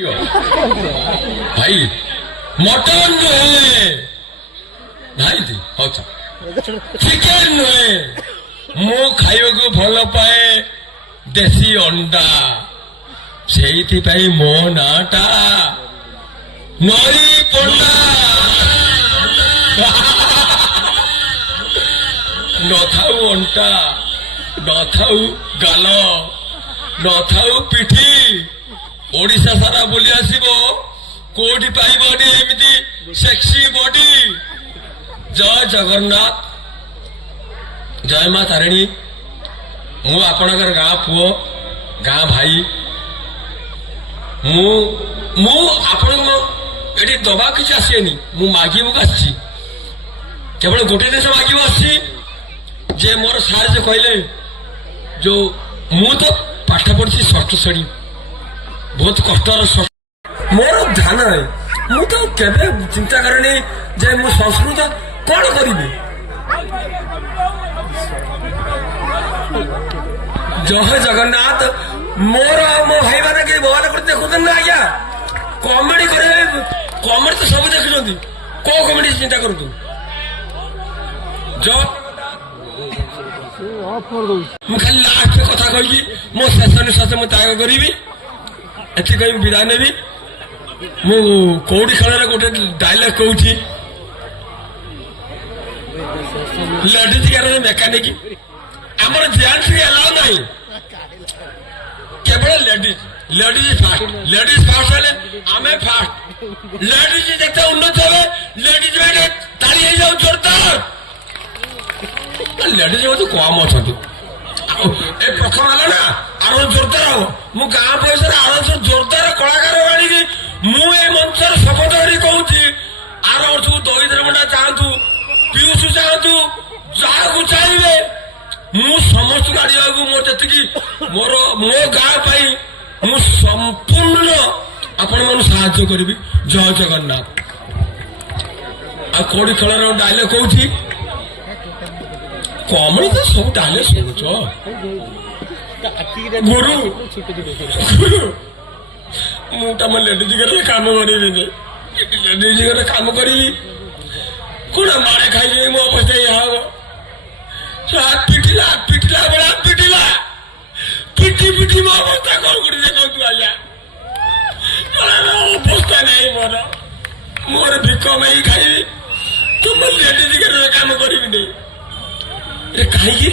भाई मटन नुहे भाई अच्छा चिकेन नुहे मु खाइबा भल पाए देसी अंडा से मो नाटा नई पंडा नथाऊ अंटा नथाऊ गाल नथाऊ पिठी ओडिशा सारा बुली आसो कोठी पाइबनी एमती सेक्सी बॉडी। जय जगन्नाथ जय मां तारिणी। मु आपणकर गाँ पुओ गाँ भाई मु आपण ये दबा किसी आसेनी मु मागिबू आसी केवल गोटे देश मागिबू आसी जे मोर सार जे कहले जो मु तो पाठ पढ़ी षष्ठ श्रेणी बहुत कष्टर मोर ध्यान है मु तो केवे चिंता करनी जे मु संस्कृत कौन करी। जय जगन्नाथ मोर मो भाई मैंने कि भगवान कर देखुन ना आज्ञा कमेडी करे कमेडी तो सब देखुं को कमेडी चिंता करूँ जो खाली लास्ट कथा कही मो शेष निश्वास मुझे त्याग करी एति कहीं विदाय नेबी। मु कौड़ी खेल गोटे डायलॉग कहूँ लेडीज गाड़ी मेकानिक आमर जेंट्स एलाउ ना केवल लेडीज फास्ट हेले आमे फास्ट लेडीज जिते उन्नत हे लेडीज मैंने ताली हो जाऊ जोरदार लेडीज बहुत कम अच्छा प्रथम है ना आर जोरदार हम मु गाँ पैसा आर जोरदार कलाकार आनी मु मंचर शपथ कर कहूँ आर वर्ष दही दरमंडा चाहतु पीयूष चाहतु जहाँ चाहिए मु समस्त गाड़ी मोर जी मोर मो गाँ मु संपूर्ण आपण मन साहाय्य करी। जय जगन्नाथ। आ कौड़ी खेल डायलॉग कहूँ कमेडी तो सब डायलॉग शुणुच गुरु मुझे लेडीज काम करी लेडीज काम करी कौन मारे खाई मो अवस्था यहाँ हम पिटिला पिटिला बड़ा पिटिला पिटी पिटी मो अवस्था कौन कर देखु आज्ञा अवस्था नहीं मोर मोर भिक मैं खाई तुम लेडीज काम करी कहीं